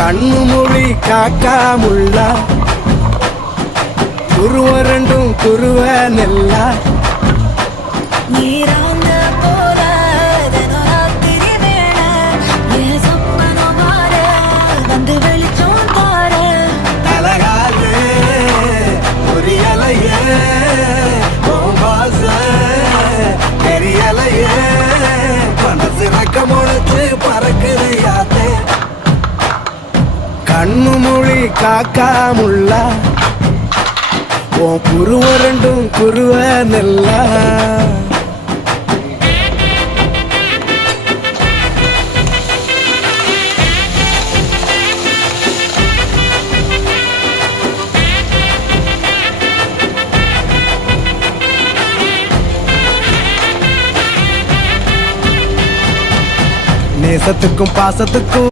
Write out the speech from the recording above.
கண்ணு மொழி காக்காமுள்ளா குருவ ரெண்டும் குருவ நெல்லா நீராங்க போல தினராத்திரி வேளை என் சொப்பனம் மாற வந்து வெளிச்சம் தார அழகாலே புரியலையே பாச தெரியலையே மனசு ரக்க முளைச்சு பறக்குது யாத்தே கண்ணு மொழி காக்காமுள்ளா உன் குருவ ரெண்டும் குருவ நெல்லா நேசத்துக்கும் பாசத்துக்கும்